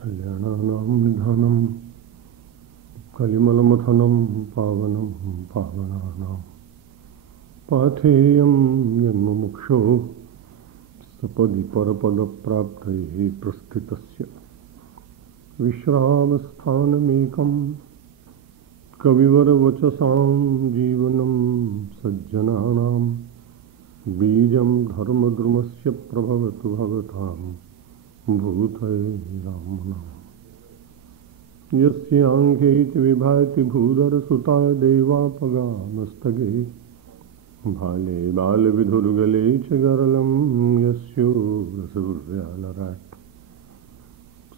कल्याणानां निधानं कलिमलमथनं पावनं पावनानां पाथेयं यन्मुमुक्षो सपदि परपदप्राप्तये प्रस्थितस्य विश्रामस्थानमेकं कविवरवचसां जीवनं सज्जनानां बीजं धर्मद्रुमस्य प्रभवतु भवतां भूतये रामनाम यस्याङ्के च विभाति भूधरसुता देवापगामस्तगे भाले बालविधुर्गले च गरलं यस्योरसूर्यालराट्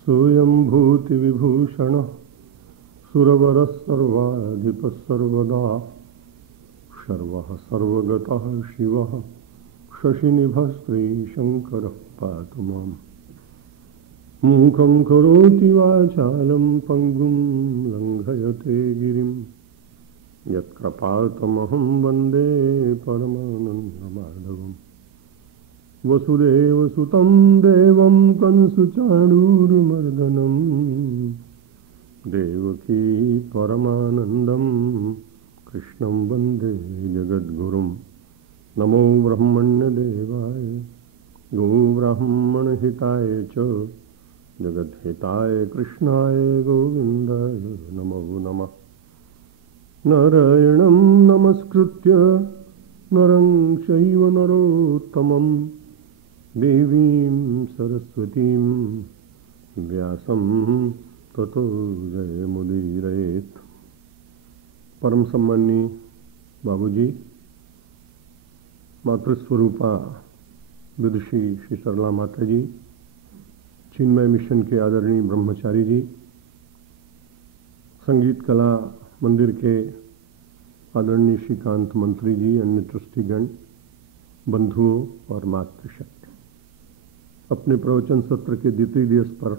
सोऽयं भूतिविभूषणः सुरवरः सर्वाधिपः सर्वदा सर्वः सर्वगतः शिवः शशिनिभः श्रीशङ्करः पातु माम् मूकं करोति वाचालं पङ्गुं लङ्घयते गिरिं यत्कृपातमहं वन्दे परमानन्दमाधवम् वसुदेवसुतं देवं कंसुचाणूरमर्दनं देवकी परमानन्दं कृष्णं वन्दे जगद्गुरुं नमो ब्रह्मण्यदेवाय गोब्राह्मणहिताय च जगद्हिताय कृष्णाय गोविन्दाय नमो नमः। नारायणं नमस्कृत्य नरं चैव नरोत्तमं देवीं सरस्वतीं व्यासं ततो जयमुदीरयेत्। परम सम्मानी बाबूजी, मातृस्वरूपा विदुषी श्री सरला माता जी, चिन्मय मिशन के आदरणीय ब्रह्मचारी जी, संगीत कला मंदिर के आदरणीय श्रीकांत मंत्री जी, अन्य ट्रस्टीगण, बंधुओं और मातृशक्ति, अपने प्रवचन सत्र के द्वितीय दिवस पर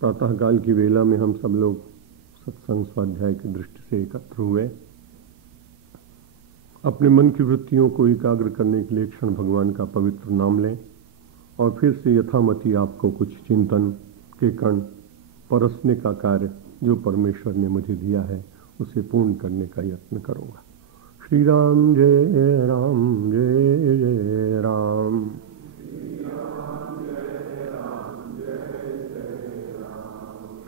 प्रातःकाल की वेला में हम सब लोग सत्संग स्वाध्याय की दृष्टि से एकत्र हुए। अपने मन की वृत्तियों को एकाग्र करने के लिए क्षण भगवान का पवित्र नाम लें और फिर से यथामति आपको कुछ चिंतन के कण परसने का कार्य जो परमेश्वर ने मुझे दिया है उसे पूर्ण करने का यत्न करूंगा। श्री राम जय राम जय जय राम।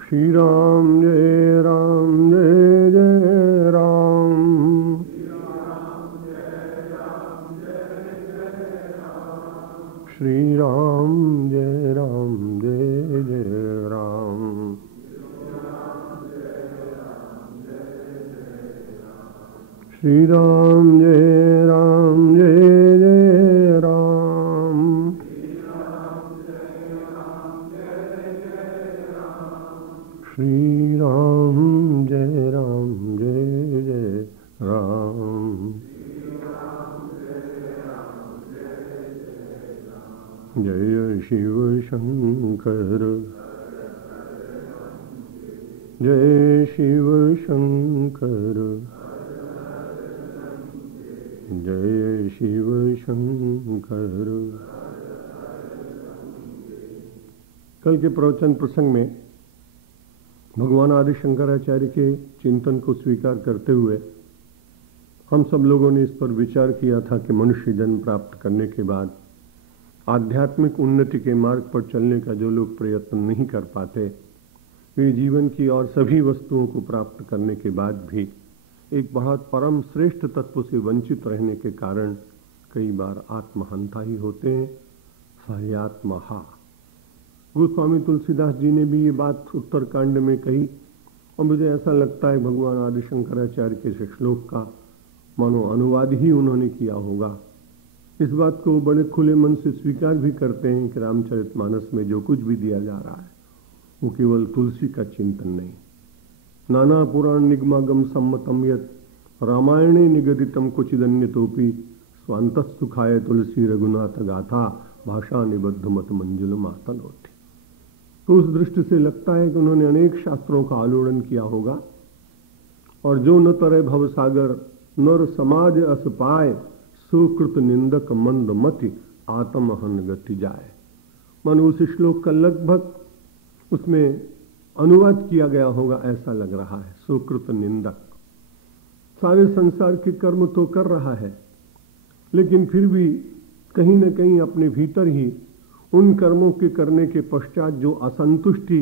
श्री राम जय राम जय जय राम। श्री राम जय राम जय जय राम। श्री राम जय राम जय जय राम। श्री राम जय राम जय जय राम। जय शिव शंकर जय शिव शंकर जय शिव शंकर। कल के प्रवचन प्रसंग में भगवान आदि शंकराचार्य के चिंतन को स्वीकार करते हुए हम सब लोगों ने इस पर विचार किया था कि मनुष्य जन्म प्राप्त करने के बाद आध्यात्मिक उन्नति के मार्ग पर चलने का जो लोग प्रयत्न नहीं कर पाते, वे जीवन की और सभी वस्तुओं को प्राप्त करने के बाद भी एक बहुत परम श्रेष्ठ तत्व से वंचित रहने के कारण कई बार आत्महंता ही होते हैं, सायात्महा। गोस्वामी तुलसीदास जी ने भी ये बात उत्तरकांड में कही और मुझे ऐसा लगता है भगवान आदि शंकराचार्य के श्लोक का मानो अनुवाद ही उन्होंने किया होगा। इस बात को बड़े खुले मन से स्वीकार भी करते हैं कि रामचरितमानस में जो कुछ भी दिया जा रहा है वो केवल तुलसी का चिंतन नहीं, नाना पुराण निगमागम सम्मतम यत रामायणे निगदितम कुचिदन्यतोपि स्वांतः सुखाय तुलसी रघुनाथ गाथा भाषा निबद्ध मत मंजुल मातनोति। तो उस दृष्टि से लगता है कि उन्होंने अनेक शास्त्रों का आलोड़न किया होगा और जो न तरे भवसागर नर समाज अस पाए सुकृत निंदक मंद मति आत्महन गति जाए। मन उस श्लोक का लगभग उसमें अनुवाद किया गया होगा ऐसा लग रहा है। सुकृत निंदक सारे संसार के कर्म तो कर रहा है, लेकिन फिर भी कहीं न कहीं अपने भीतर ही उन कर्मों के करने के पश्चात जो असंतुष्टि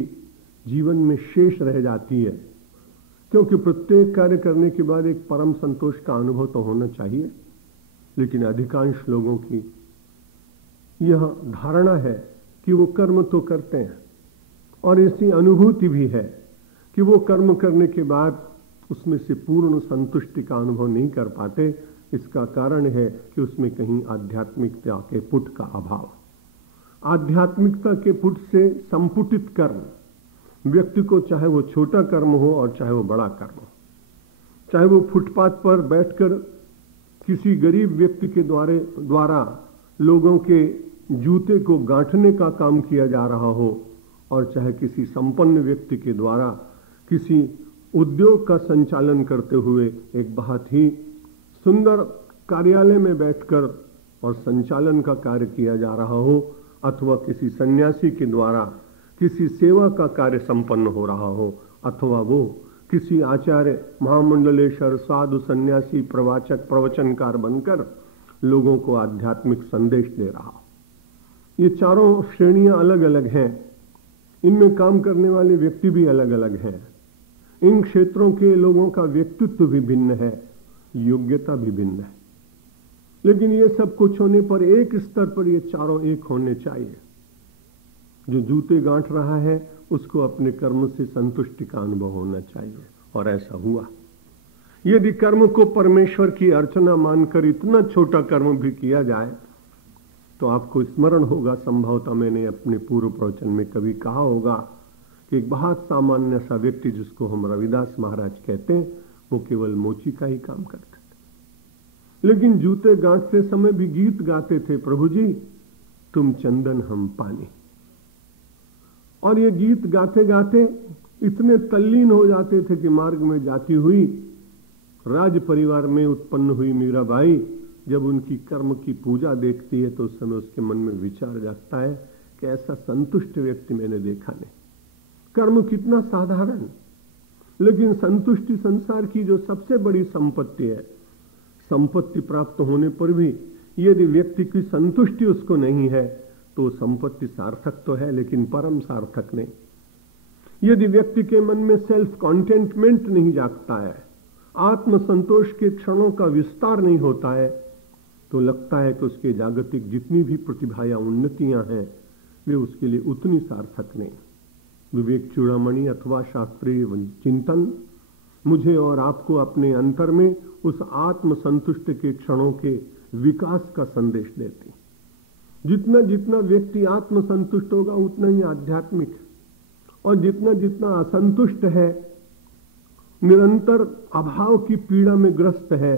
जीवन में शेष रह जाती है, क्योंकि प्रत्येक कार्य करने के बाद एक परम संतोष का अनुभव तो होना चाहिए, लेकिन अधिकांश लोगों की यह धारणा है कि वो कर्म तो करते हैं और ऐसी अनुभूति भी है कि वो कर्म करने के बाद उसमें से पूर्ण संतुष्टि का अनुभव नहीं कर पाते। इसका कारण है कि उसमें कहीं आध्यात्मिकता के पुट का अभाव। आध्यात्मिकता के पुट से संपुटित कर्म व्यक्ति को, चाहे वो छोटा कर्म हो और चाहे वो बड़ा कर्म हो, चाहे वो फुटपाथ पर बैठकर किसी गरीब व्यक्ति के द्वारा लोगों के जूते को गांठने का काम किया जा रहा हो, और चाहे किसी संपन्न व्यक्ति के द्वारा किसी उद्योग का संचालन करते हुए एक बहुत ही सुंदर कार्यालय में बैठकर और संचालन का कार्य किया जा रहा हो, अथवा किसी सन्यासी के द्वारा किसी सेवा का कार्य संपन्न हो रहा हो, अथवा वो किसी आचार्य, महामंडलेश्वर, साधु, सन्यासी, प्रवाचक, प्रवचनकार बनकर लोगों को आध्यात्मिक संदेश दे रहा हो। ये चारों श्रेणियां अलग अलग हैं, इनमें काम करने वाले व्यक्ति भी अलग अलग हैं, इन क्षेत्रों के लोगों का व्यक्तित्व भी भिन्न है, योग्यता भी भिन्न है, लेकिन ये सब कुछ होने पर एक स्तर पर ये चारों एक होने चाहिए। जो जूते गांठ रहा है उसको अपने कर्म से संतुष्टि का अनुभव होना चाहिए, और ऐसा हुआ। यदि कर्म को परमेश्वर की अर्चना मानकर इतना छोटा कर्म भी किया जाए तो आपको स्मरण होगा, संभवतः मैंने अपने पूर्व प्रवचन में कभी कहा होगा कि एक बहुत सामान्य सा व्यक्ति जिसको हम रविदास महाराज कहते हैं, वो केवल मोची का ही काम करते थे, लेकिन जूते गांठते समय भी गीत गाते थे, प्रभु जी तुम चंदन हम पानी। और ये गीत गाते गाते इतने तल्लीन हो जाते थे कि मार्ग में जाती हुई राज परिवार में उत्पन्न हुई मीराबाई जब उनकी कर्म की पूजा देखती है तो उस समय उसके मन में विचार जागता है कि ऐसा संतुष्ट व्यक्ति मैंने देखा नहीं। कर्म कितना साधारण, लेकिन संतुष्टि संसार की जो सबसे बड़ी संपत्ति है। संपत्ति प्राप्त होने पर भी यदि व्यक्ति की संतुष्टि उसको नहीं है तो संपत्ति सार्थक तो है, लेकिन परम सार्थक नहीं। यदि व्यक्ति के मन में सेल्फ कॉन्टेंटमेंट नहीं जागता है, आत्म संतोष के क्षणों का विस्तार नहीं होता है, तो लगता है कि उसके जागतिक जितनी भी प्रतिभा या उन्नतियां हैं वे उसके लिए उतनी सार्थक नहीं। विवेक चूड़ामणि अथवा शास्त्रीय चिंतन मुझे और आपको अपने अंतर में उस आत्म संतुष्ट के क्षणों के विकास का संदेश देती। जितना जितना व्यक्ति आत्म संतुष्ट होगा उतना ही आध्यात्मिक है, और जितना जितना असंतुष्ट है, निरंतर अभाव की पीड़ा में ग्रस्त है,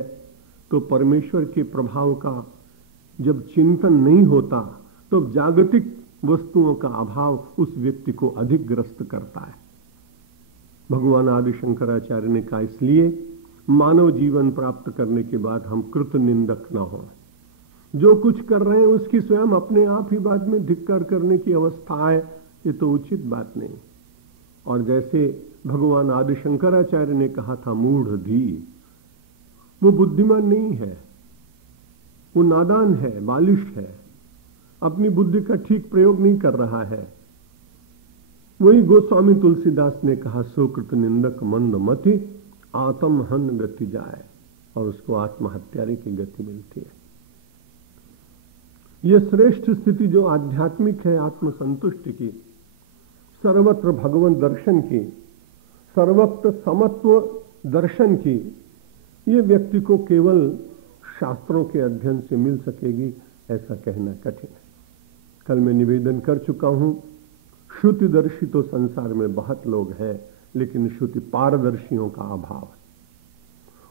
तो परमेश्वर के प्रभाव का जब चिंतन नहीं होता तो जागतिक वस्तुओं का अभाव उस व्यक्ति को अधिक ग्रस्त करता है। भगवान आदि शंकराचार्य ने कहा, इसलिए मानव जीवन प्राप्त करने के बाद हम कृत निंदक न हो। जो कुछ कर रहे हैं उसकी स्वयं अपने आप ही बाद में धिक्कार करने की अवस्था है, ये तो उचित बात नहीं। और जैसे भगवान आदि शंकराचार्य ने कहा था, मूढ़ धी, वो बुद्धिमान नहीं है, वो नादान है, बालिश है, अपनी बुद्धि का ठीक प्रयोग नहीं कर रहा है। वही गोस्वामी तुलसीदास ने कहा, सुकृत निंदक मंद मति आत्महन गति जाए, और उसको आत्महत्यारे की गति मिलती है। यह श्रेष्ठ स्थिति जो आध्यात्मिक है, आत्मसंतुष्टि की, सर्वत्र भगवान दर्शन की, सर्वत्र समत्व दर्शन की, ये व्यक्ति को केवल शास्त्रों के अध्ययन से मिल सकेगी ऐसा कहना कठिन है। कल मैं निवेदन कर चुका हूं, श्रुतिदर्शी तो संसार में बहुत लोग हैं, लेकिन श्रुति पारदर्शियों का अभाव है।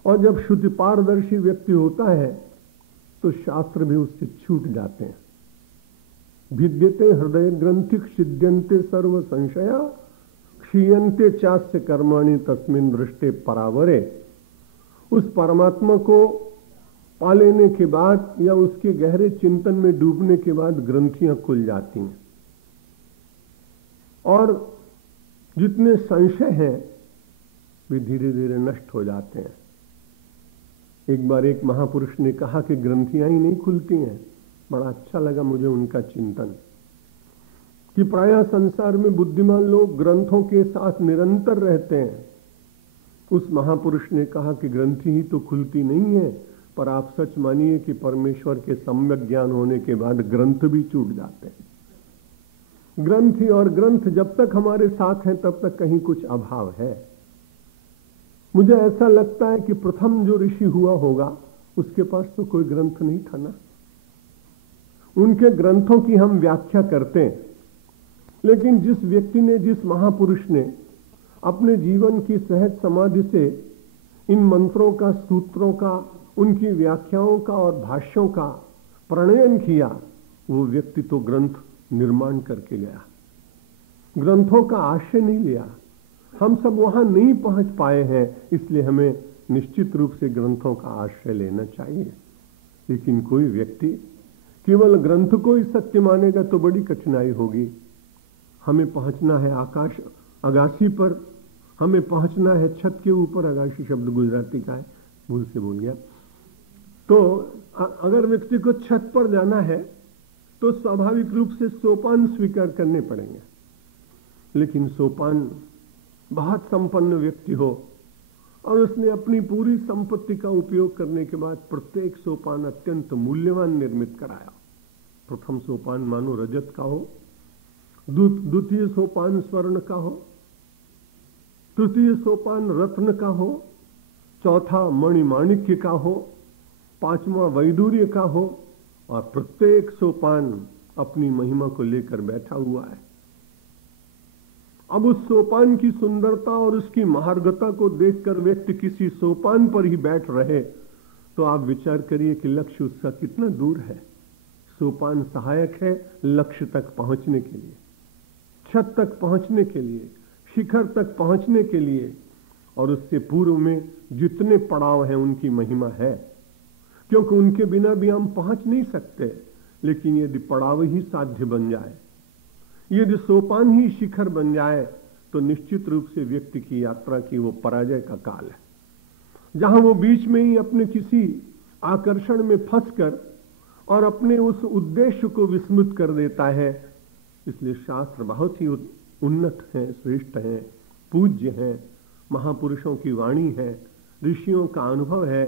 और जब श्रुति पारदर्शी व्यक्ति होता है तो शास्त्र भी उससे छूट जाते हैं। भिद्यते हृदय ग्रंथि छिद्यन्ते सर्व संशया क्षीयन्ते चास्य कर्माणि तस्मिन् दृष्टे परावरे। उस परमात्मा को पा लेने के बाद या उसके गहरे चिंतन में डूबने के बाद ग्रंथियां खुल जाती हैं, और जितने संशय हैं वे धीरे धीरे नष्ट हो जाते हैं। एक बार एक महापुरुष ने कहा कि ग्रंथियां ही नहीं खुलती हैं। बड़ा अच्छा लगा मुझे उनका चिंतन कि प्रायः संसार में बुद्धिमान लोग ग्रंथों के साथ निरंतर रहते हैं। उस महापुरुष ने कहा कि ग्रंथि ही तो खुलती नहीं है, पर आप सच मानिए कि परमेश्वर के सम्यक ज्ञान होने के बाद ग्रंथ भी छूट जाते हैं। ग्रंथि और ग्रंथ जब तक हमारे साथ हैं तब तक कहीं कुछ अभाव है। मुझे ऐसा लगता है कि प्रथम जो ऋषि हुआ होगा उसके पास तो कोई ग्रंथ नहीं था ना। उनके ग्रंथों की हम व्याख्या करते हैं, लेकिन जिस व्यक्ति ने, जिस महापुरुष ने अपने जीवन की सहज समाधि से इन मंत्रों का, सूत्रों का, उनकी व्याख्याओं का और भाष्यों का प्रणयन किया, वो व्यक्ति तो ग्रंथ निर्माण करके गया, ग्रंथों का आश्रय नहीं लिया। हम सब वहां नहीं पहुंच पाए हैं, इसलिए हमें निश्चित रूप से ग्रंथों का आश्रय लेना चाहिए। लेकिन कोई व्यक्ति केवल ग्रंथ को ही सत्य मानेगा तो बड़ी कठिनाई होगी। हमें पहुंचना है आकाश अगासी पर, हमें पहुंचना है छत के ऊपर। अगासी शब्द गुजराती का है, भूल से बोल गया। तो अगर व्यक्ति को छत पर जाना है तो स्वाभाविक रूप से सोपान स्वीकार करने पड़ेंगे। लेकिन सोपान बहुत संपन्न व्यक्ति हो और उसने अपनी पूरी संपत्ति का उपयोग करने के बाद प्रत्येक सोपान अत्यंत मूल्यवान निर्मित कराया। प्रथम सोपान मानो रजत का हो, द्वितीय सोपान स्वर्ण का हो, तृतीय सोपान रत्न का हो, चौथा मणिमाणिक्य का हो, पांचवा वैदूर्य का हो, और प्रत्येक सोपान अपनी महिमा को लेकर बैठा हुआ है। अब उस सोपान की सुंदरता और उसकी महार्घता को देखकर व्यक्ति किसी सोपान पर ही बैठ रहे तो आप विचार करिए कि लक्ष्य उसका कितना दूर है। सोपान सहायक है लक्ष्य तक पहुंचने के लिए, छत तक पहुंचने के लिए, शिखर तक पहुंचने के लिए, और उससे पूर्व में जितने पड़ाव हैं उनकी महिमा है, क्योंकि उनके बिना भी हम पहुंच नहीं सकते। लेकिन यदि पड़ाव ही साध्य बन जाए, यदि सोपान ही शिखर बन जाए, तो निश्चित रूप से व्यक्ति की यात्रा की वो पराजय का काल है, जहां वो बीच में ही अपने किसी आकर्षण में फंसकर और अपने उस उद्देश्य को विस्मृत कर देता है। इसलिए शास्त्र बहुत ही उन्नत है, श्रेष्ठ है, पूज्य है, महापुरुषों की वाणी है, ऋषियों का अनुभव है।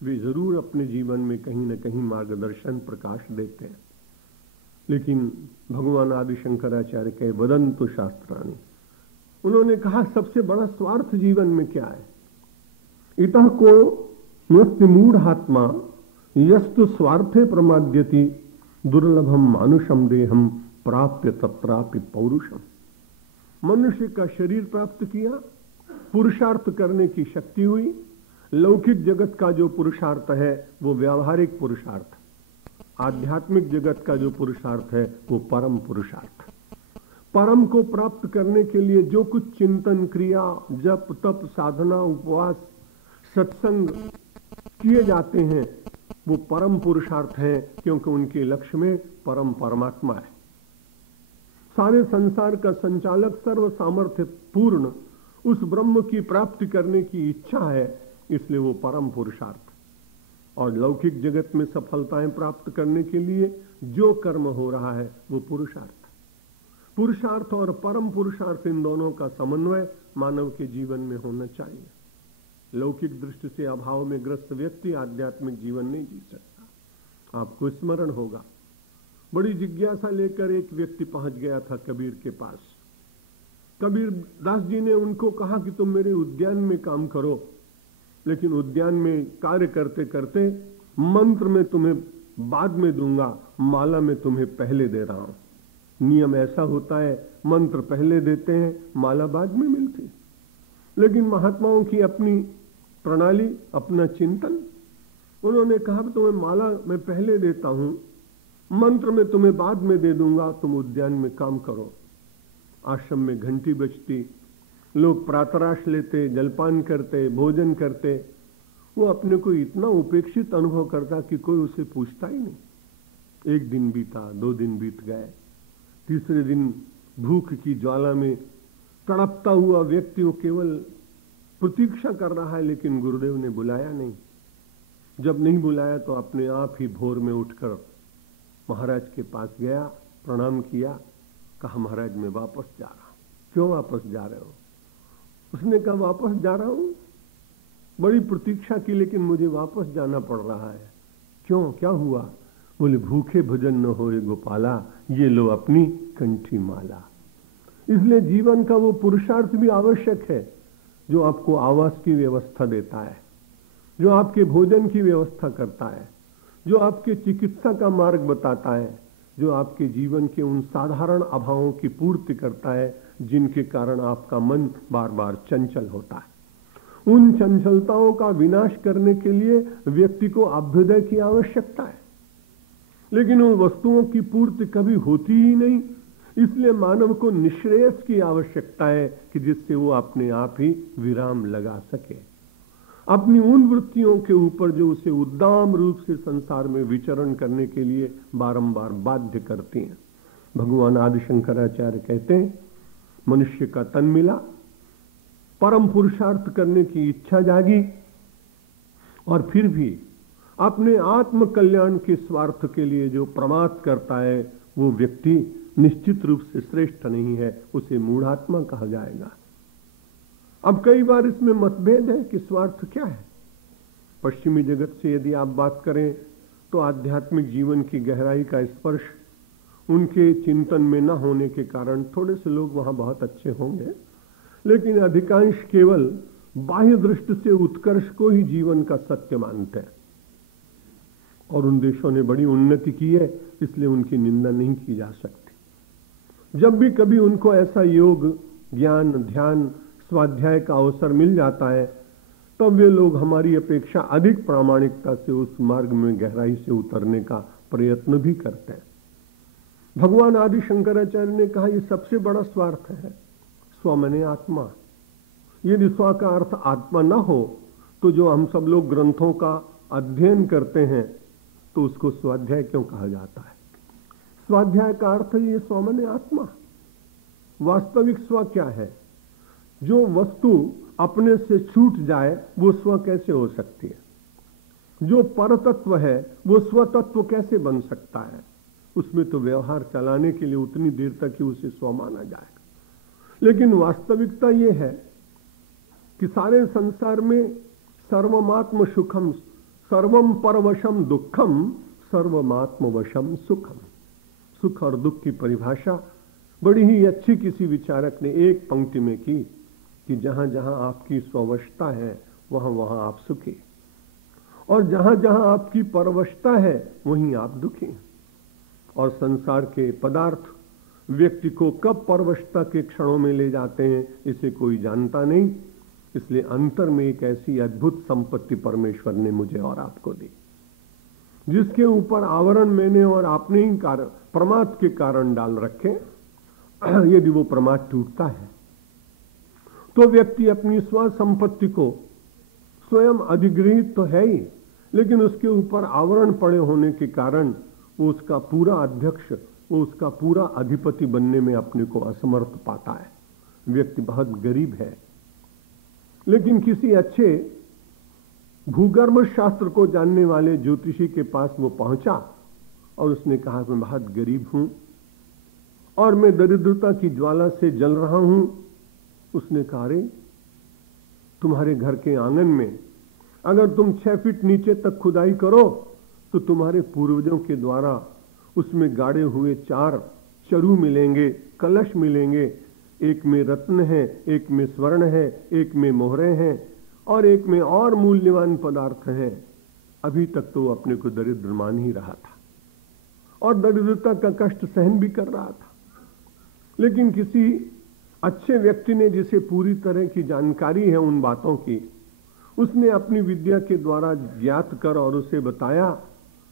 वे जरूर अपने जीवन में कहीं न कहीं मार्गदर्शन प्रकाश देते हैं। लेकिन भगवान आदि शंकराचार्य के वदन्तु शास्त्राणि, उन्होंने कहा सबसे बड़ा स्वार्थ जीवन में क्या है। इतः को यस्ति मूढ़ात्मा यस्तु स्वार्थे प्रमाद्यति दुर्लभम मानुषम देहम प्राप्य तत्रापि पौरुषम। मनुष्य का शरीर प्राप्त किया, पुरुषार्थ करने की शक्ति हुई। लौकिक जगत का जो पुरुषार्थ है वो व्यावहारिक पुरुषार्थ, आध्यात्मिक जगत का जो पुरुषार्थ है वो परम पुरुषार्थ। परम को प्राप्त करने के लिए जो कुछ चिंतन, क्रिया, जप, तप, साधना, उपवास, सत्संग किए जाते हैं वो परम पुरुषार्थ है, क्योंकि उनके लक्ष्य में परम परमात्मा है। सारे संसार का संचालक, सर्व सामर्थ्य पूर्ण उस ब्रह्म की प्राप्ति करने की इच्छा है, इसलिए वो परम पुरुषार्थ। और लौकिक जगत में सफलताएं प्राप्त करने के लिए जो कर्म हो रहा है वो पुरुषार्थ। पुरुषार्थ और परम पुरुषार्थ, इन दोनों का समन्वय मानव के जीवन में होना चाहिए। लौकिक दृष्टि से अभाव में ग्रस्त व्यक्ति आध्यात्मिक जीवन नहीं जी सकता। आपको स्मरण होगा, बड़ी जिज्ञासा लेकर एक व्यक्ति पहुंच गया था कबीर के पास। कबीर दास जी ने उनको कहा कि तुम मेरे उद्यान में काम करो, लेकिन उद्यान में कार्य करते करते मंत्र में तुम्हें बाद में दूंगा, माला में तुम्हें पहले दे रहा हूं। नियम ऐसा होता है, मंत्र पहले देते हैं, माला बाद में मिलती। लेकिन महात्माओं की अपनी प्रणाली, अपना चिंतन, उन्होंने कहा तुम्हें माला मैं पहले देता हूं, मंत्र में तुम्हें बाद में दे दूंगा, तुम उद्यान में काम करो। आश्रम में घंटी बजती, लोग प्रातराश लेते, जलपान करते, भोजन करते। वो अपने को इतना उपेक्षित अनुभव करता कि कोई उसे पूछता ही नहीं। एक दिन बीता, 2 दिन बीत गए, तीसरे दिन भूख की ज्वाला में तड़पता हुआ व्यक्ति वो केवल प्रतीक्षा कर रहा है, लेकिन गुरुदेव ने बुलाया नहीं। जब नहीं बुलाया तो अपने आप ही भोर में उठकर महाराज के पास गया, प्रणाम किया, कहा महाराज मैं वापस जा रहा हूं। क्यों वापस जा रहे हो? उसने कहा वापस जा रहा हूं, बड़ी प्रतीक्षा की लेकिन मुझे वापस जाना पड़ रहा है। क्यों, क्या हुआ? बोले भूखे भजन न होए गोपाला, ये लो अपनी कंठी माला। इसलिए जीवन का वो पुरुषार्थ भी आवश्यक है जो आपको आवास की व्यवस्था देता है, जो आपके भोजन की व्यवस्था करता है, जो आपके चिकित्सा का मार्ग बताता है, जो आपके जीवन के उन साधारण अभावों की पूर्ति करता है जिनके कारण आपका मन बार बार चंचल होता है। उन चंचलताओं का विनाश करने के लिए व्यक्ति को अभ्युदय की आवश्यकता है, लेकिन उन वस्तुओं की पूर्ति कभी होती ही नहीं। इसलिए मानव को निश्रेयस की आवश्यकता है कि जिससे वो अपने आप ही विराम लगा सके अपनी उन वृत्तियों के ऊपर जो उसे उद्दाम रूप से संसार में विचरण करने के लिए बारंबार बाध्य करती हैं। भगवान आदि शंकराचार्य कहते हैं मनुष्य का तन मिला, परम पुरुषार्थ करने की इच्छा जागी, और फिर भी अपने आत्म कल्याण के स्वार्थ के लिए जो प्रमाद करता है वो व्यक्ति निश्चित रूप से श्रेष्ठ नहीं है, उसे मूढ़ात्मा कहा जाएगा। अब कई बार इसमें मतभेद है कि स्वार्थ क्या है। पश्चिमी जगत से यदि आप बात करें तो आध्यात्मिक जीवन की गहराई का स्पर्श उनके चिंतन में न होने के कारण थोड़े से लोग वहां बहुत अच्छे होंगे, लेकिन अधिकांश केवल बाह्य दृष्टि से उत्कर्ष को ही जीवन का सत्य मानते हैं। और उन देशों ने बड़ी उन्नति की है, इसलिए उनकी निंदा नहीं की जा सकती। जब भी कभी उनको ऐसा योग, ज्ञान, ध्यान, स्वाध्याय का अवसर मिल जाता है, तब वे लोग हमारी अपेक्षा अधिक प्रामाणिकता से उस मार्ग में गहराई से उतरने का प्रयत्न भी करते हैं। भगवान आदि शंकराचार्य ने कहा यह सबसे बड़ा स्वार्थ है, स्व माने आत्मा। यदि स्व का अर्थ आत्मा न हो तो जो हम सब लोग ग्रंथों का अध्ययन करते हैं तो उसको स्वाध्याय क्यों कहा जाता है? स्वाध्याय का अर्थ ये स्व माने आत्मा। वास्तविक स्व क्या है? जो वस्तु अपने से छूट जाए वो स्व कैसे हो सकती है? जो परतत्व है वो स्वतत्व कैसे बन सकता है? उसमें तो व्यवहार चलाने के लिए उतनी देर तक ही उसे स्व माना जाएगा। लेकिन वास्तविकता ये है कि सारे संसार में सर्वमात्म सुखम, सर्वम परवशम दुखम, सर्वमात्म वशम सुखम। सुख और दुख की परिभाषा बड़ी ही अच्छी किसी विचारक ने एक पंक्ति में की कि जहां जहां आपकी स्ववशता है वहां वहां आप सुखी, और जहां जहां आपकी परवशता है वहीं आप दुखी। और संसार के पदार्थ व्यक्ति को कब परवशता के क्षणों में ले जाते हैं इसे कोई जानता नहीं। इसलिए अंतर में एक ऐसी अद्भुत संपत्ति परमेश्वर ने मुझे और आपको दी, जिसके ऊपर आवरण मैंने और आपने ही प्रमाद के कारण डाल रखे। यदि वो प्रमाद टूटता है तो व्यक्ति अपनी स्व संपत्ति को स्वयं अधिग्रहित तो है ही, लेकिन उसके ऊपर आवरण पड़े होने के कारण वो उसका पूरा अध्यक्ष, वो उसका पूरा अधिपति बनने में अपने को असमर्थ पाता है। व्यक्ति बहुत गरीब है, लेकिन किसी अच्छे भूगर्भ शास्त्र को जानने वाले ज्योतिषी के पास वो पहुंचा और उसने कहा मैं बहुत गरीब हूं और मैं दरिद्रता की ज्वाला से जल रहा हूं। उसने कहा अरे तुम्हारे घर के आंगन में अगर तुम 6 फीट नीचे तक खुदाई करो तो तुम्हारे पूर्वजों के द्वारा उसमें गाड़े हुए 4 चरु मिलेंगे, कलश मिलेंगे। एक में रत्न है, एक में स्वर्ण है, एक में मोहरे हैं और एक में और मूल्यवान पदार्थ हैं। अभी तक तो अपने को दरिद्र मान ही रहा था और दरिद्रता का कष्ट सहन भी कर रहा था, लेकिन किसी अच्छे व्यक्ति ने जिसे पूरी तरह की जानकारी है उन बातों की, उसने अपनी विद्या के द्वारा ज्ञात कर और उसे बताया।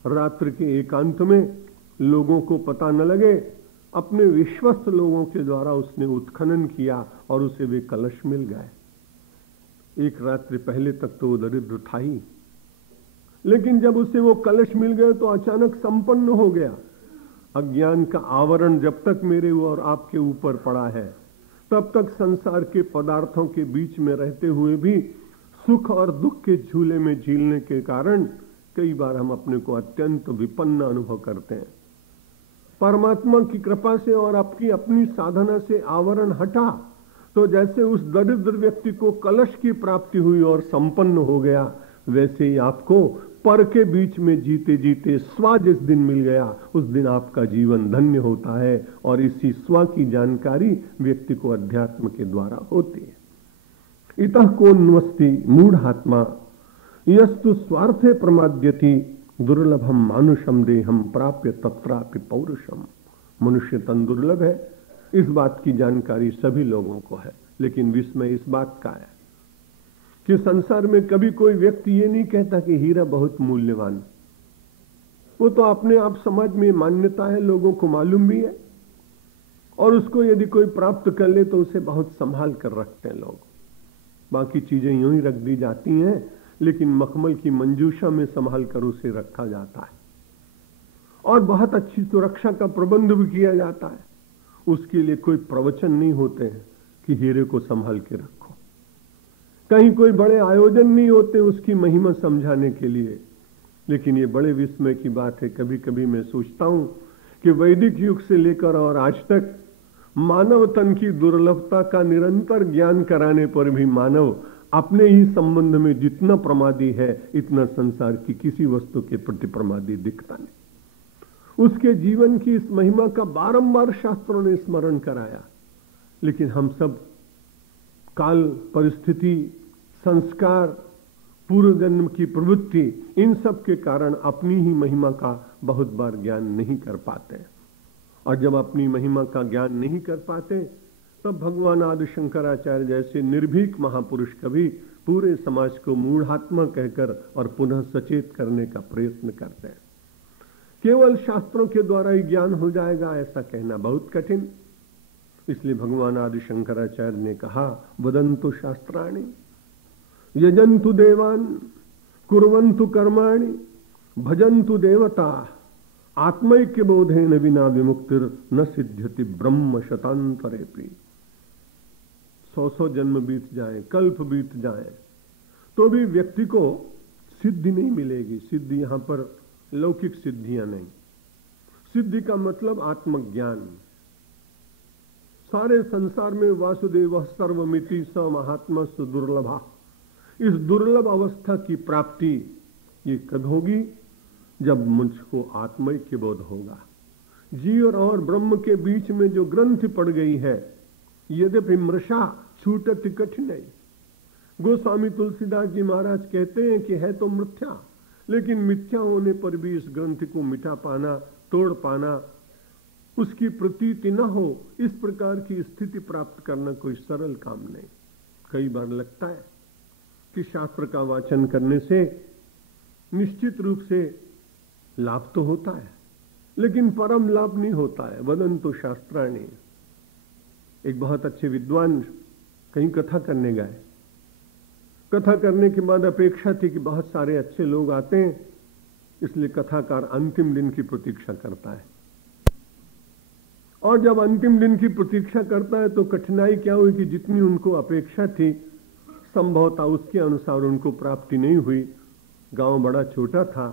रात्रि के एकांत में लोगों को पता न लगे, अपने विश्वस्त लोगों के द्वारा उसने उत्खनन किया और उसे वे कलश मिल गए। एक रात्रि पहले तक तो वो दरिद्र था ही, लेकिन जब उसे वो कलश मिल गए तो अचानक संपन्न हो गया। अज्ञान का आवरण जब तक मेरे और आपके ऊपर पड़ा है तब तक संसार के पदार्थों के बीच में रहते हुए भी सुख और दुख के झूले में झीलने के कारण कई बार हम अपने को अत्यंत विपन्न अनुभव करते हैं। परमात्मा की कृपा से और आपकी अपनी साधना से आवरण हटा तो जैसे उस दरिद्र व्यक्ति को कलश की प्राप्ति हुई और संपन्न हो गया, वैसे ही आपको पर के बीच में जीते जीते स्वा जिस दिन मिल गया उस दिन आपका जीवन धन्य होता है। और इसी स्वा की जानकारी व्यक्ति को अध्यात्म के द्वारा होती है। इतः कोन्वस्ति मूढ़ात्मा यस्तु स्वार्थे प्रमाद्यति दुर्लभम मानुषम देहम प्राप्य तत्रापि पौरुषम। मनुष्य तन दुर्लभ है, इस बात की जानकारी सभी लोगों को है, लेकिन विस्मय इस बात का है कि संसार में कभी कोई व्यक्ति ये नहीं कहता कि हीरा बहुत मूल्यवान। वो तो अपने आप समाज में मान्यता है, लोगों को मालूम भी है, और उसको यदि कोई प्राप्त कर ले तो उसे बहुत संभाल कर रखते हैं लोग। बाकी चीजें यूं ही रख दी जाती हैं, लेकिन मखमल की मंजूषा में संभाल कर उसे रखा जाता है और बहुत अच्छी सुरक्षा का प्रबंध भी किया जाता है। उसके लिए कोई प्रवचन नहीं होते हैं कि हीरे को संभाल के रखो, कहीं कोई बड़े आयोजन नहीं होते उसकी महिमा समझाने के लिए। लेकिन ये बड़े विस्मय की बात है, कभी कभी मैं सोचता हूं कि वैदिक युग से लेकर और आज तक मानव तन की दुर्लभता का निरंतर ज्ञान कराने पर भी मानव अपने ही संबंध में जितना प्रमादी है, इतना संसार की किसी वस्तु के प्रति प्रमादी दिखता नहीं। उसके जीवन की इस महिमा का बारंबार शास्त्रों ने स्मरण कराया, लेकिन हम सब काल, परिस्थिति, संस्कार, पूर्व जन्म की प्रवृत्ति, इन सब के कारण अपनी ही महिमा का बहुत बार ज्ञान नहीं कर पाते। और जब अपनी महिमा का ज्ञान नहीं कर पाते तब भगवान आदि शंकराचार्य जैसे निर्भीक महापुरुष कभी पूरे समाज को मूढ़ात्मा कहकर और पुनः सचेत करने का प्रयत्न करते हैं। केवल शास्त्रों के द्वारा ही ज्ञान हो जाएगा ऐसा कहना बहुत कठिन। इसलिए भगवान आदि शंकराचार्य ने कहा, वदन्तु शास्त्राणि यजन्तु देवान् कुर्वन्तु कर्माणि भजन्तु देवता आत्मैक्य बोधेन विना विमुक्तिर न सिद्ध्यति ब्रह्म शतांतरेपि। 100 जन्म बीत जाए, कल्प बीत जाए, तो भी व्यक्ति को सिद्धि नहीं मिलेगी। सिद्धि यहां पर लौकिक सिद्धियां नहीं, सिद्धि का मतलब आत्मज्ञान। सारे संसार में वासुदेव सर्वमिति स महात्मा दुर्लभा, इस दुर्लभ अवस्था की प्राप्ति ये कब होगी? जब मुझको आत्मैक्य बोध होगा। जीव और ब्रह्म के बीच में जो ग्रंथि पड़ गई है, यद्यपि मृषा छूटति कठिन। गोस्वामी तुलसीदास जी महाराज कहते हैं कि है तो मिथ्या, लेकिन मिथ्या होने पर भी इस ग्रंथि को मिटा पाना, तोड़ पाना, उसकी प्रतीति न हो, इस प्रकार की स्थिति प्राप्त करना कोई सरल काम नहीं। कई बार लगता है कि शास्त्र का वाचन करने से निश्चित रूप से लाभ तो होता है, लेकिन परम लाभ नहीं होता है। वदन्तु शास्त्राणि। एक बहुत अच्छे विद्वान कहीं कथा करने गए। कथा करने के बाद अपेक्षा थी कि बहुत सारे अच्छे लोग आते हैं, इसलिए कथाकार अंतिम दिन की प्रतीक्षा करता है। और जब अंतिम दिन की प्रतीक्षा करता है तो कठिनाई क्या हुई कि जितनी उनको अपेक्षा थी संभवतः उसके अनुसार उनको प्राप्ति नहीं हुई। गांव बड़ा छोटा था,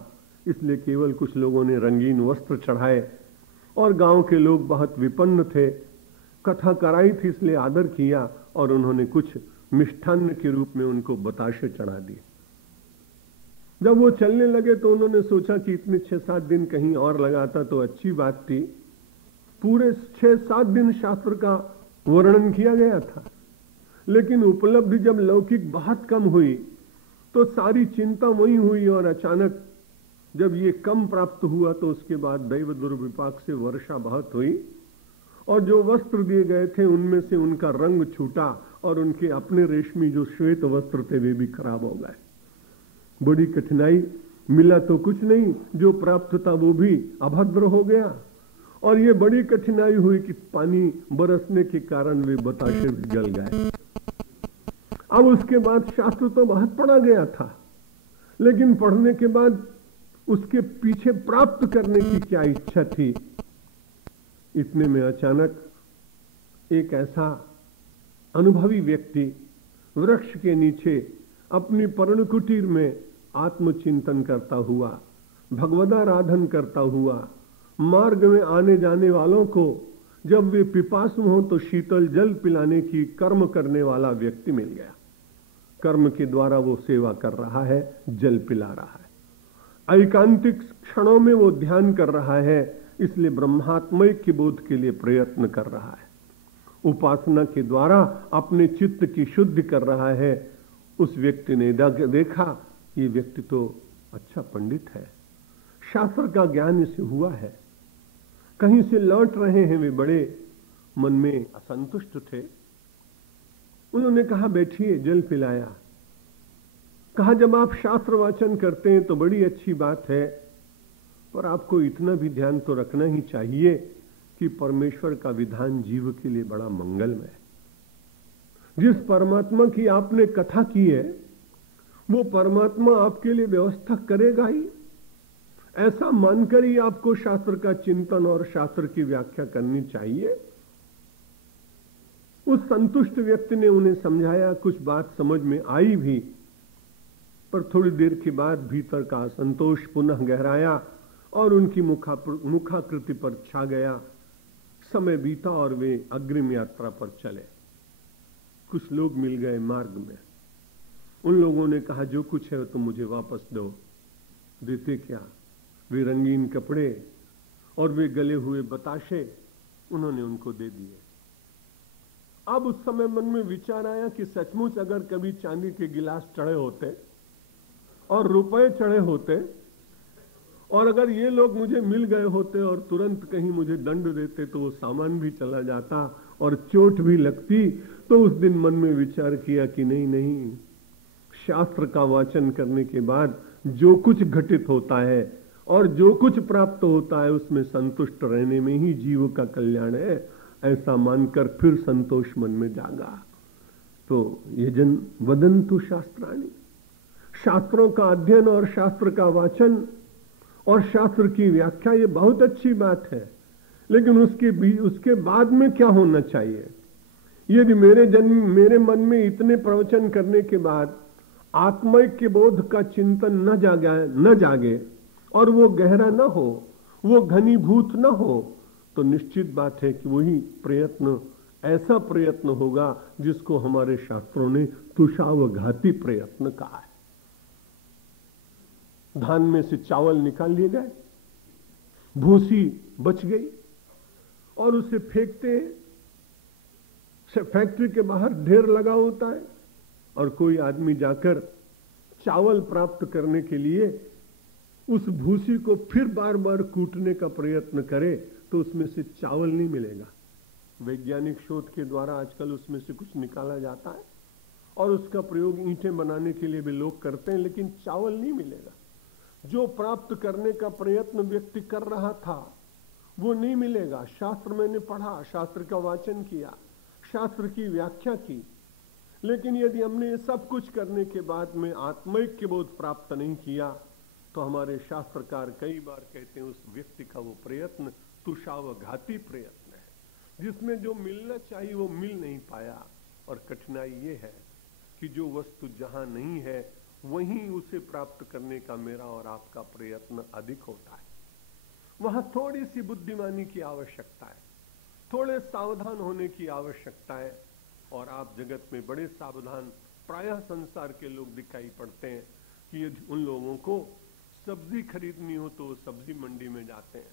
इसलिए केवल कुछ लोगों ने रंगीन वस्त्र चढ़ाए और गांव के लोग बहुत विपन्न थे। कथा कराई थी इसलिए आदर किया और उन्होंने कुछ मिष्ठान्न के रूप में उनको बताशे चढ़ा दिए। जब वो चलने लगे तो उन्होंने सोचा कि इतने 6-7 दिन कहीं और लगाता तो अच्छी बात थी। पूरे 6-7 दिन शास्त्र का वर्णन किया गया था, लेकिन उपलब्धि जब लौकिक बहुत कम हुई तो सारी चिंता वही हुई। और अचानक जब ये कम प्राप्त हुआ तो उसके बाद दैव दुर्विपाक से वर्षा बहुत हुई और जो वस्त्र दिए गए थे उनमें से उनका रंग छूटा और उनके अपने रेशमी जो श्वेत वस्त्र थे वे भी खराब हो गए। बड़ी कठिनाई, मिला तो कुछ नहीं, जो प्राप्त था वो भी अभद्र हो गया। और ये बड़ी कठिनाई हुई कि पानी बरसने के कारण वे बताशे भी जल गए। अब उसके बाद शास्त्र तो बहुत पढ़ा गया था, लेकिन पढ़ने के बाद उसके पीछे प्राप्त करने की क्या इच्छा थी। इतने में अचानक एक ऐसा अनुभवी व्यक्ति वृक्ष के नीचे अपनी पर्णकुटीर में आत्मचिंतन करता हुआ, भगवदाराधन करता हुआ, मार्ग में आने जाने वालों को जब वे पिपासु हो तो शीतल जल पिलाने की कर्म करने वाला व्यक्ति मिल गया। कर्म के द्वारा वो सेवा कर रहा है, जल पिला रहा है। एकांतिक क्षणों में वो ध्यान कर रहा है, इसलिए ब्रह्मात्मय के बोध के लिए प्रयत्न कर रहा है। उपासना के द्वारा अपने चित्त की शुद्धि कर रहा है। उस व्यक्ति ने देखा ये व्यक्ति तो अच्छा पंडित है, शास्त्र का ज्ञान इसे हुआ है, कहीं से लौट रहे हैं, वे बड़े मन में असंतुष्ट थे। उन्होंने कहा बैठिए, जल पिलाया। कहा जब आप शास्त्र वाचन करते हैं तो बड़ी अच्छी बात है, पर आपको इतना भी ध्यान तो रखना ही चाहिए कि परमेश्वर का विधान जीव के लिए बड़ा मंगलमय है। जिस परमात्मा की आपने कथा की है वो परमात्मा आपके लिए व्यवस्था करेगा ही, ऐसा मानकर ही आपको शास्त्र का चिंतन और शास्त्र की व्याख्या करनी चाहिए। उस संतुष्ट व्यक्ति ने उन्हें समझाया, कुछ बात समझ में आई भी, पर थोड़ी देर के बाद भीतर का असंतोष पुनः गहराया और उनकी मुखाकृति पर छा गया। समय बीता और वे अग्रिम यात्रा पर चले। कुछ लोग मिल गए मार्ग में। उन लोगों ने कहा जो कुछ है तो मुझे वापस दो। देते क्या? वे रंगीन कपड़े और वे गले हुए बताशे उन्होंने उनको दे दिए। अब उस समय मन में विचार आया कि सचमुच अगर कभी चांदी के गिलास चढ़े होते और रुपए चढ़े होते और अगर ये लोग मुझे मिल गए होते और तुरंत कहीं मुझे दंड देते तो वो सामान भी चला जाता और चोट भी लगती। तो उस दिन मन में विचार किया कि नहीं, शास्त्र का वाचन करने के बाद जो कुछ घटित होता है और जो कुछ प्राप्त होता है उसमें संतुष्ट रहने में ही जीव का कल्याण है, ऐसा मानकर फिर संतोष मन में जागा। तो ये जन वदंतु शास्त्राणि, शास्त्रों का अध्ययन और शास्त्र का वाचन और शास्त्र की व्याख्या ये बहुत अच्छी बात है, लेकिन उसके बाद में क्या होना चाहिए? यदि मेरे मन में इतने प्रवचन करने के बाद आत्मैक्य बोध का चिंतन न जागे और वो गहरा न हो, वो घनीभूत न हो, तो निश्चित बात है कि वही प्रयत्न ऐसा प्रयत्न होगा जिसको हमारे शास्त्रों ने तुषावघाती प्रयत्न कहा है। धान में से चावल निकाल लिए गए, भूसी बच गई और उसे फेंकते, फैक्ट्री के बाहर ढेर लगा होता है और कोई आदमी जाकर चावल प्राप्त करने के लिए उस भूसी को फिर बार बार कूटने का प्रयत्न करे तो उसमें से चावल नहीं मिलेगा। वैज्ञानिक शोध के द्वारा आजकल उसमें से कुछ निकाला जाता है और उसका प्रयोग ईंटें बनाने के लिए भी लोग करते हैं, लेकिन चावल नहीं मिलेगा। जो प्राप्त करने का प्रयत्न व्यक्ति कर रहा था वो नहीं मिलेगा। शास्त्र मैंने पढ़ा, शास्त्र का वाचन किया, शास्त्र की व्याख्या की, लेकिन यदि हमने ये सब कुछ करने के बाद में आत्मैक्य बोध प्राप्त नहीं किया तो हमारे शास्त्रकार कई बार कहते हैं उस व्यक्ति का वो प्रयत्न तुषावघाती प्रयत्न है, जिसमें जो मिलना चाहिए वो मिल नहीं पाया। और कठिनाई ये है कि जो वस्तु जहां नहीं है वहीं उसे प्राप्त करने का मेरा और आपका प्रयत्न अधिक होता है। वहां थोड़ी सी बुद्धिमानी की आवश्यकता है, थोड़े सावधान होने की आवश्यकता है। और आप जगत में बड़े सावधान प्रायः संसार के लोग दिखाई पड़ते हैं कि यदि उन लोगों को सब्जी खरीदनी हो तो सब्जी मंडी में जाते हैं,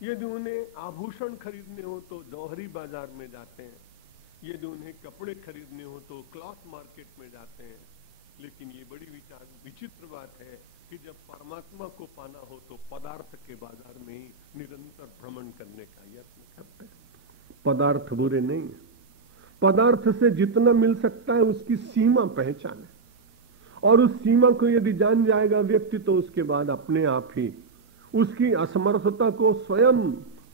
यदि उन्हें आभूषण खरीदने हो तो जौहरी बाजार में जाते हैं, यदि उन्हें कपड़े खरीदने हो तो क्लॉथ मार्केट में जाते हैं। लेकिन ये बड़ी विचित्र बात है कि जब परमात्मा को पाना हो तो पदार्थ के बाजार में ही निरंतर भ्रमण करने का यत्न करते हैं। पदार्थ बुरे नहीं, पदार्थ से जितना मिल सकता है उसकी सीमा पहचाने, और उस सीमा को यदि जान जाएगा व्यक्ति तो उसके बाद अपने आप ही उसकी असमर्थता को स्वयं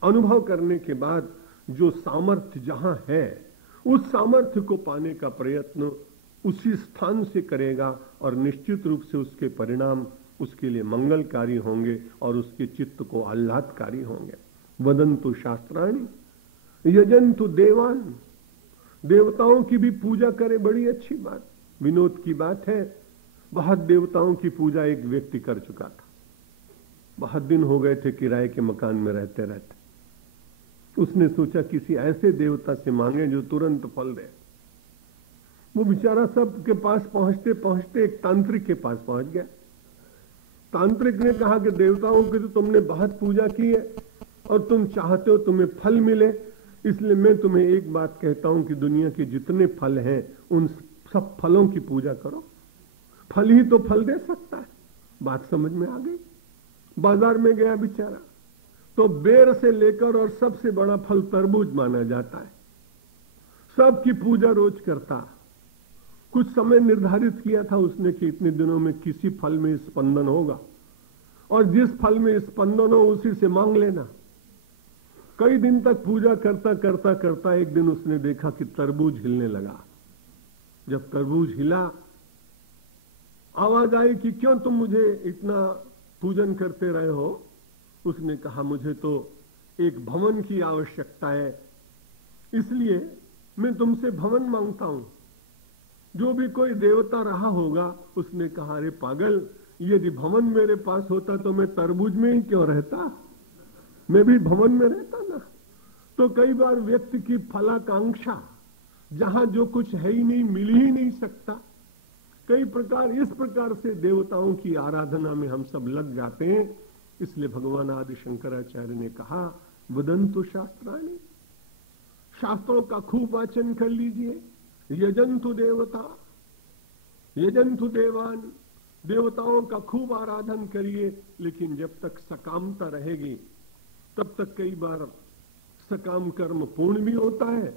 अनुभव करने के बाद जो सामर्थ्य जहां है उस सामर्थ्य को पाने का प्रयत्न उसी स्थान से करेगा और निश्चित रूप से उसके परिणाम उसके लिए मंगलकारी होंगे और उसके चित्त को आह्लादकारी होंगे। वदंतु शास्त्राणि यजंतु देवान, देवताओं की भी पूजा करे, बड़ी अच्छी बात। विनोद की बात है, बहुत देवताओं की पूजा एक व्यक्ति कर चुका था। बहुत दिन हो गए थे किराए के मकान में रहते रहते। उसने सोचा किसी ऐसे देवता से मांगे जो तुरंत फल दे। वो बेचारा सबके पास पहुंचते पहुंचते एक तांत्रिक के पास पहुंच गया। तांत्रिक ने कहा कि देवताओं की तो तुमने बहुत पूजा की है और तुम चाहते हो तुम्हें फल मिले, इसलिए मैं तुम्हें एक बात कहता हूं कि दुनिया के जितने फल हैं उन सब फलों की पूजा करो, फल ही तो फल दे सकता है। बात समझ में आ गई। बाजार में गया बेचारा, तो बेर से लेकर और सबसे बड़ा फल तरबूज माना जाता है। सबकी पूजा रोज करता। कुछ समय निर्धारित किया था उसने कि इतने दिनों में किसी फल में स्पंदन होगा और जिस फल में स्पंदन हो उसी से मांग लेना। कई दिन तक पूजा करता करता करता एक दिन उसने देखा कि तरबूज हिलने लगा। जब तरबूज हिला, आवाज आई कि क्यों तुम मुझे इतना पूजन करते रहे हो। उसने कहा मुझे तो एक भवन की आवश्यकता है, इसलिए मैं तुमसे भवन मांगता हूं। जो भी कोई देवता रहा होगा उसने कहा, अरे पागल, यदि भवन मेरे पास होता तो मैं तरबूज में ही क्यों रहता, मैं भी भवन में रहता ना। तो कई बार व्यक्ति की फलाकांक्षा, जहां जो कुछ है ही नहीं, मिल ही नहीं सकता। कई प्रकार इस प्रकार से देवताओं की आराधना में हम सब लग जाते हैं। इसलिए भगवान आदि शंकराचार्य ने कहा, वदन्तु शास्त्राणि, शास्त्रों का खूब वाचन कर लीजिए। यजन्तु देवता, यजन्तु देवान, देवताओं का खूब आराधन करिए। लेकिन जब तक सकामता रहेगी तब तक कई बार सकाम कर्म पूर्ण भी होता है,